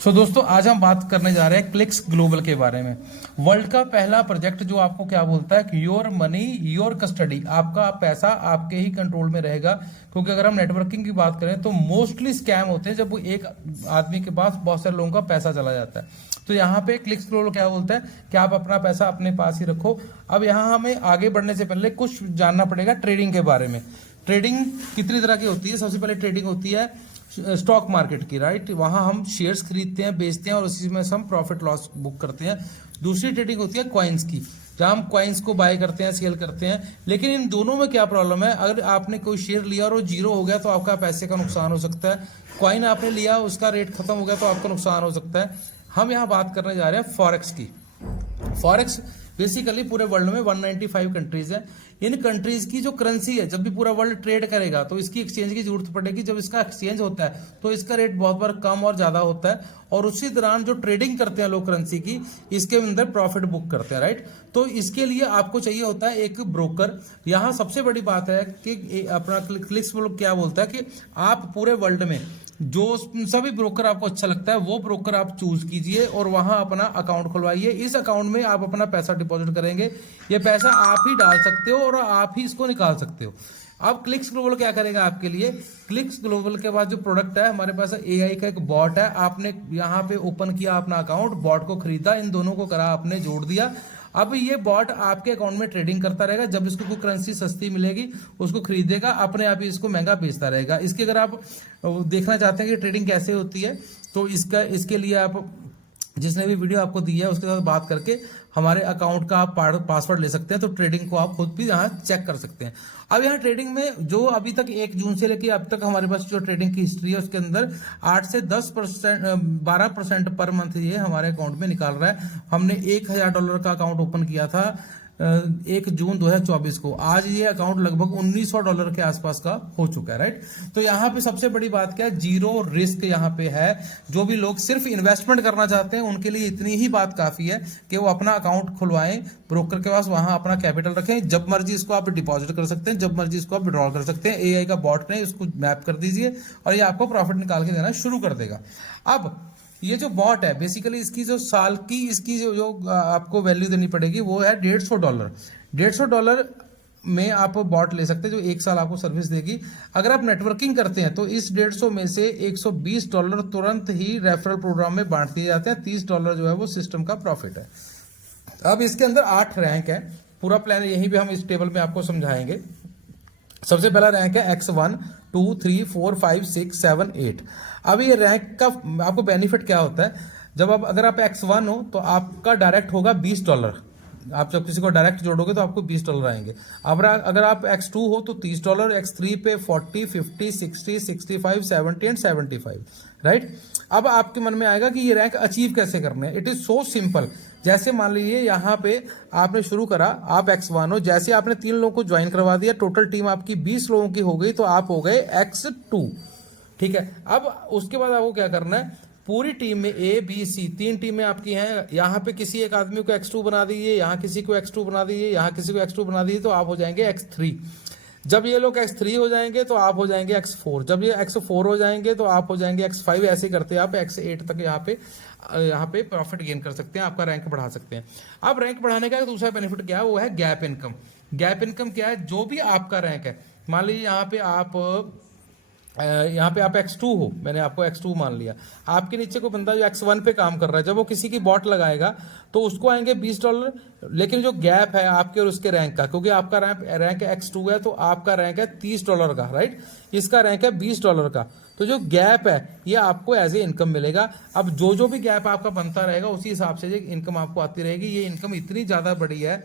दोस्तों आज हम बात करने जा रहे हैं क्लिक्स ग्लोबल के बारे में। वर्ल्ड का पहला प्रोजेक्ट जो आपको क्या बोलता है कि योर मनी योर कस्टडी, आपका पैसा आपके ही कंट्रोल में रहेगा। क्योंकि अगर हम नेटवर्किंग की बात करें तो मोस्टली स्कैम होते हैं जब वो एक आदमी के पास बहुत सारे लोगों का पैसा चला जाता है। तो यहाँ पे क्लिक्स ग्लोबल क्या बोलता है कि आप अपना पैसा अपने पास ही रखो। अब यहाँ हमें आगे बढ़ने से पहले कुछ जानना पड़ेगा ट्रेडिंग के बारे में। ट्रेडिंग कितनी तरह की होती है? सबसे पहले ट्रेडिंग होती है स्टॉक मार्केट की, राइट। वहां हम शेयर्स खरीदते हैं, बेचते हैं और उसी में से हम प्रॉफिट लॉस बुक करते हैं। दूसरी ट्रेडिंग होती है कॉइन्स की, जहां हम कॉइन्स को बाय करते हैं, सेल करते हैं। लेकिन इन दोनों में क्या प्रॉब्लम है? अगर आपने कोई शेयर लिया और वो जीरो हो गया तो आपका पैसे का नुकसान हो सकता है। कॉइन आपने लिया, उसका रेट खत्म हो गया तो आपका नुकसान हो सकता है। हम यहाँ बात करने जा रहे हैं फॉरेक्स की। फॉरेक्स बेसिकली पूरे वर्ल्ड में 195 कंट्रीज है। इन कंट्रीज की जो करेंसी है, जब भी पूरा वर्ल्ड ट्रेड करेगा तो इसकी एक्सचेंज की जरूरत पड़ेगी। जब इसका एक्सचेंज होता है तो इसका रेट बहुत बार कम और ज्यादा होता है, और उसी दौरान जो ट्रेडिंग करते हैं लोग करेंसी की, इसके अंदर प्रॉफिट बुक करते हैं, राइट। तो इसके लिए आपको चाहिए होता है एक ब्रोकर। यहाँ सबसे बड़ी बात है कि अपना क्लिक्स क्या बोलता है कि आप पूरे वर्ल्ड में जो सभी ब्रोकर आपको अच्छा लगता है वो ब्रोकर आप चूज कीजिए और वहां अपना अकाउंट खुलवाइए। इस अकाउंट में आप अपना पैसा डिपॉजिट करेंगे। ये पैसा आप ही डाल सकते हो और आप ही इसको निकाल सकते हो। अब क्लिक्स ग्लोबल क्या करेगा आपके लिए? क्लिक्स ग्लोबल के पास जो प्रोडक्ट है, हमारे पास एआई का एक बॉट है। आपने यहाँ पे ओपन किया अपना अकाउंट, बॉट को खरीदा, इन दोनों को करा, आपने जोड़ दिया। अब ये बॉट आपके अकाउंट में ट्रेडिंग करता रहेगा। जब इसको कोई करेंसी सस्ती मिलेगी उसको खरीदेगा, अपने आप ही इसको महंगा बेचता रहेगा। इसके अगर आप देखना चाहते हैं कि ट्रेडिंग कैसे होती है तो इसके लिए आप जिसने भी वीडियो आपको दी है उसके साथ बात करके हमारे अकाउंट का आप पासवर्ड ले सकते हैं। तो ट्रेडिंग को आप खुद भी यहाँ चेक कर सकते हैं। अब यहाँ ट्रेडिंग में जो अभी तक 1 जून से लेकर अब तक हमारे पास जो ट्रेडिंग की हिस्ट्री है उसके अंदर 8 से 10% 12% पर मंथ ये हमारे अकाउंट में निकाल रहा है। हमने $1000 का अकाउंट ओपन किया था 1 जून 2024 को। आज ये अकाउंट लगभग $1900 के आसपास का हो चुका है, राइट। तो यहाँ पे सबसे बड़ी बात क्या है? जीरो रिस्क यहाँ पे है। जो भी लोग सिर्फ इन्वेस्टमेंट करना चाहते हैं उनके लिए इतनी ही बात काफी है कि वो अपना अकाउंट खुलवाएं ब्रोकर के पास, वहां अपना कैपिटल रखें। जब मर्जी इसको आप डिपॉजिट कर सकते हैं, जब मर्जी इसको आप विड्रॉल कर सकते हैं। एआई का बॉट ने इसको मैप कर दीजिए और ये आपको प्रॉफिट निकाल के देना शुरू कर देगा। अब ये जो बॉट है बेसिकली इसकी जो साल की इसकी जो आपको वैल्यू देनी पड़ेगी वो है $150। $150 में आप बॉट ले सकते हैं जो 1 साल आपको सर्विस देगी। अगर आप नेटवर्किंग करते हैं तो इस 150 में से $120 तुरंत ही रेफरल प्रोग्राम में बांट दिए जाते हैं। $30 जो है वो सिस्टम का प्रॉफिट है। अब इसके अंदर 8 रैंक है। पूरा प्लान यहीं पे हम इस टेबल में आपको समझाएंगे। सबसे पहला रैंक है X1 2 3 4 5 6 7 8। अब ये रैंक का आपको बेनिफिट क्या होता है? जब अगर आप X1 हो तो आपका डायरेक्ट होगा $20। आप जब किसी को डायरेक्ट जोड़ोगे तो आपको $20 आएंगे। अब अगर आप X2 हो तो $30, X3 पे 40 50 60 65 70 एंड 75, राइट। अब आपके मन में आएगा कि ये रैंक अचीव कैसे करने हैं। It is so simple. जैसे मान लीजिए यहाँ पे आपने शुरू करा, आप X1 हो, जैसे आपने 3 लोगों को ज्वाइन करवा दिया, टोटल टीम आपकी 20 लोगों की हो गई तो आप हो गए X2, ठीक है। अब उसके बाद आपको क्या करना है? पूरी टीम में ABC 3 टीमें आपकी हैं। यहाँ पे किसी एक आदमी को X2 बना दीजिए, यहाँ किसी को X2 बना दीजिए, यहाँ किसी को X2 बना दीजिए, तो आप हो जाएंगे X3। जब ये लोग X3 हो जाएंगे तो आप हो जाएंगे X4। जब ये X4 हो जाएंगे तो आप हो जाएंगे X5। ऐसे करते हैं आप X8 तक यहाँ पे प्रॉफिट गेन कर सकते हैं, आपका रैंक बढ़ा सकते हैं। अब रैंक बढ़ाने का दूसरा बेनिफिट क्या है? वो है गैप इनकम। गैप इनकम क्या है? जो भी आपका रैंक है, मान लीजिए यहाँ पे आप X2 हो, मैंने आपको X2 मान लिया। आपके नीचे कोई बंदा जो X1 पे काम कर रहा है, जब वो किसी की बॉट लगाएगा तो उसको आएंगे $20। लेकिन जो गैप है आपके और उसके रैंक का, क्योंकि आपका रैंक X2 है तो आपका रैंक है $30 का, राइट। इसका रैंक है $20 का। तो जो गैप है ये आपको एज ए इनकम मिलेगा। अब जो भी गैप आपका बनता रहेगा उसी हिसाब से इनकम आपको आती रहेगी। ये इनकम इतनी ज्यादा बड़ी है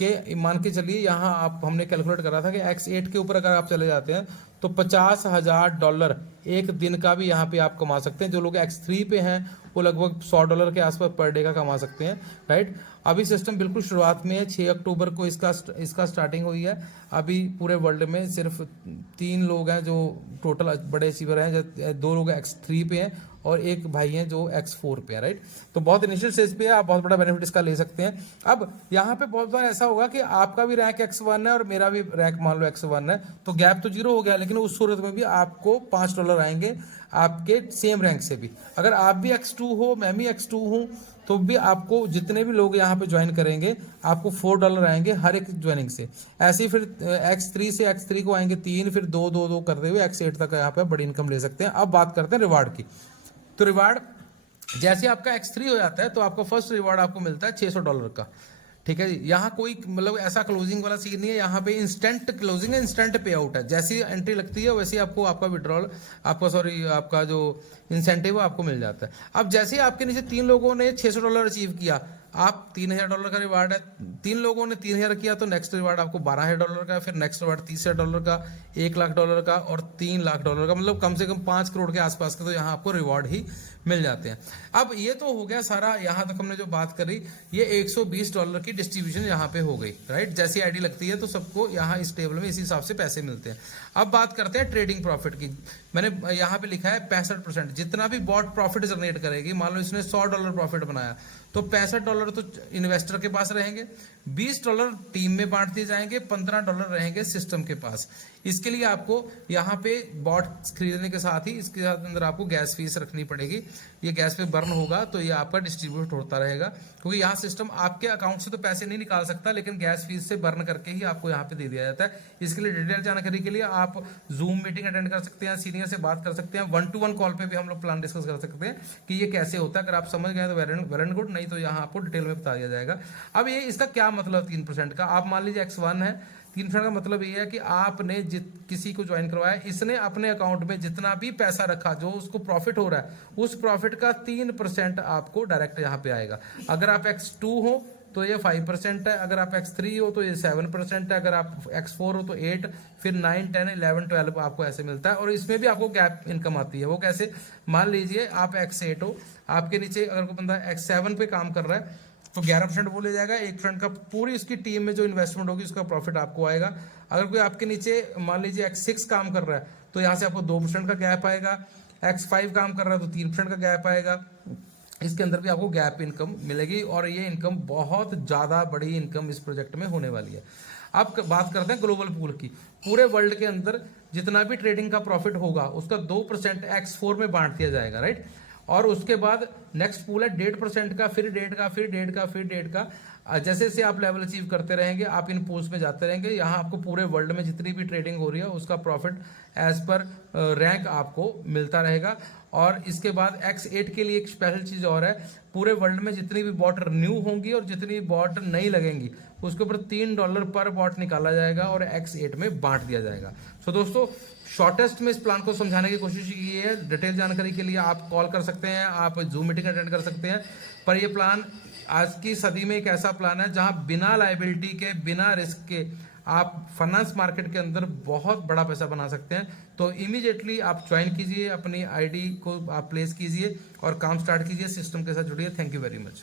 कि मान के चलिए यहाँ हमने कैलकुलेट करा था कि X8 के ऊपर अगर आप चले जाते हैं तो $50,000 एक दिन का भी यहाँ पे आप कमा सकते हैं। जो लोग X3 पे हैं वो लगभग $100 के आसपास पर डे का कमा सकते हैं, राइट। अभी सिस्टम बिल्कुल शुरुआत में है। 6 अक्टूबर को इसका स्टार्टिंग हुई है। अभी पूरे वर्ल्ड में सिर्फ 3 लोग हैं जो टोटल बड़े अचीवर हैं। 2 लोग X3 पे हैं और एक भाई हैं जो X4 पे है, राइट। तो बहुत इनिशियल स्टेज पे है, आप बहुत बड़ा बेनिफिट इसका ले सकते हैं। अब यहाँ पे बहुत बार ऐसा होगा कि आपका भी रैंक X1 है और मेरा भी रैंक मान लो X1 है, तो गैप तो 0 हो गया, लेकिन उस सूरत में भी आपको $5 आएंगे। आपके सेम रैंक से भी। अगर आप भी X2 हो, मैं भी X2 हूँ, तो भी आपको जितने भी लोग यहाँ पे ज्वाइन करेंगे आपको $4 आएंगे हर एक ज्वाइनिंग से। ऐसे ही फिर X3 से X3 को आएंगे 3, फिर 2 करते हुए X8 तक यहाँ पे बड़ी इनकम ले सकते हैं। अब बात करते हैं रिवार्ड की। तो रिवार्ड जैसे आपका X3 हो जाता है तो आपका फर्स्ट रिवार्ड आपको मिलता है $600 का। ठीक है जी, यहाँ कोई मतलब ऐसा क्लोजिंग वाला सीन नहीं है, यहाँ पे इंस्टेंट क्लोजिंग है, इंस्टेंट पे आउट है। जैसी एंट्री लगती है वैसे ही आपको आपका विड्रॉल, आपका जो इंसेंटिव है आपको मिल जाता है। अब जैसे ही आपके नीचे 3 लोगों ने $600 अचीव किया, आप $3000 का रिवार्ड है। 3 लोगों ने 3000 किया तो नेक्स्ट रिवार्ड आपको $12000 का, फिर नेक्स्ट रिवार्ड $30000 का, $1,00,000 का और $3,00,000 का, मतलब कम से कम 5 करोड़ के आसपास का तो यहाँ आपको रिवार्ड ही मिल जाते हैं। अब ये तो हो गया सारा, यहाँ तक हमने जो बात करी, ये $120 की डिस्ट्रीब्यूशन यहाँ पे हो गई, राइट। जैसी आईडी लगती है तो सबको यहाँ इस टेबल में इसी हिसाब से पैसे मिलते हैं। अब बात करते हैं ट्रेडिंग प्रॉफिट की। मैंने यहाँ पे लिखा है 65%। जितना भी बॉट प्रॉफिट जनरेट करेगी, मान लो इसने $100 प्रॉफिट बनाया तो $65 तो इन्वेस्टर के पास रहेंगे, $20 टीम में बांट दिए जाएंगे, $15 रहेंगे सिस्टम के पास। इसके लिए आपको यहाँ पे बॉट खरीदने के साथ ही इसके साथ अंदर आपको गैस फीस रखनी पड़ेगी। ये गैस पे बर्न होगा तो ये आपका डिस्ट्रीब्यूट होता रहेगा, क्योंकि यहाँ सिस्टम आपके अकाउंट से तो पैसे नहीं निकाल सकता, लेकिन गैस फीस से बर्न करके ही आपको यहाँ पे दे दिया जाता है। इसके लिए डिटेल जानकारी के लिए आप जूम मीटिंग अटेंड कर सकते हैं, सीनियर से बात कर सकते हैं, 1-to-1 कॉल पे भी हम लोग प्लान डिस्कस कर सकते हैं कि ये कैसे होता है। अगर आप समझ गए तो वेल एंड गुड, नहीं तो यहाँ आपको डिटेल में बता दिया जाएगा। अब ये इसका क्या मतलब 3% का, आप मान लीजिए X1 है, 3% का मतलब ये है कि आपने किसी को ज्वाइन करवाया, इसने अपने अकाउंट में जितना भी पैसा रखा, जो उसको प्रॉफिट हो रहा है, उस प्रॉफिट का 3% आपको डायरेक्ट यहाँ पे आएगा। अगर आप X2 हो तो ये 5% है, अगर आप X3 हो तो ये 7% है, अगर आप X4 हो तो 8, फिर 9, 10, 11, 12 आपको ऐसे मिलता है। और इसमें भी आपको गैप इनकम आती है। वो कैसे, मान लीजिए आप X8 हो, आपके नीचे अगर कोई बंदा X7 पे काम कर रहा है तो 11% वो ले जाएगा, 1% का पूरी उसकी टीम में जो इन्वेस्टमेंट होगी उसका प्रॉफिट आपको आएगा। अगर कोई आपके नीचे मान लीजिए X6 काम कर रहा है तो यहाँ से आपको 2% का गैप आएगा, X5 काम कर रहा है तो 3% का गैप आएगा। इसके अंदर भी आपको गैप इनकम मिलेगी और ये इनकम बहुत ज़्यादा बड़ी इनकम इस प्रोजेक्ट में होने वाली है। अब बात करते हैं ग्लोबल पूल की। पूरे वर्ल्ड के अंदर जितना भी ट्रेडिंग का प्रॉफिट होगा उसका 2% X4 में बांट दिया जाएगा, राइट। और उसके बाद नेक्स्ट पूल है 1.5% का, फिर 1.5 का, फिर 1.5 का, फिर 1.5 का। जैसे जैसे आप लेवल अचीव करते रहेंगे, आप इन पूल्स में जाते रहेंगे। यहाँ आपको पूरे वर्ल्ड में जितनी भी ट्रेडिंग हो रही है उसका प्रॉफिट एज पर रैंक आपको मिलता रहेगा। और इसके बाद X8 के लिए एक स्पेशल चीज और है, पूरे वर्ल्ड में जितनी भी बॉट रिन्यू होंगी और जितनी बॉट नहीं लगेंगी उसके ऊपर $3 पर बॉट निकाला जाएगा और X8 में बांट दिया जाएगा। सो दोस्तों, शॉर्टेस्ट में इस प्लान को समझाने की कोशिश की है। डिटेल जानकारी के लिए आप कॉल कर सकते हैं, आप जूम मीटिंग अटेंड कर सकते हैं। पर यह प्लान आज की सदी में एक ऐसा प्लान है जहां बिना लायबिलिटी के, बिना रिस्क के आप फाइनेंस मार्केट के अंदर बहुत बड़ा पैसा बना सकते हैं। तो इमीडिएटली आप ज्वाइन कीजिए, अपनी आईडी को आप प्लेस कीजिए और काम स्टार्ट कीजिए, सिस्टम के साथ जुड़िए। Thank you very much.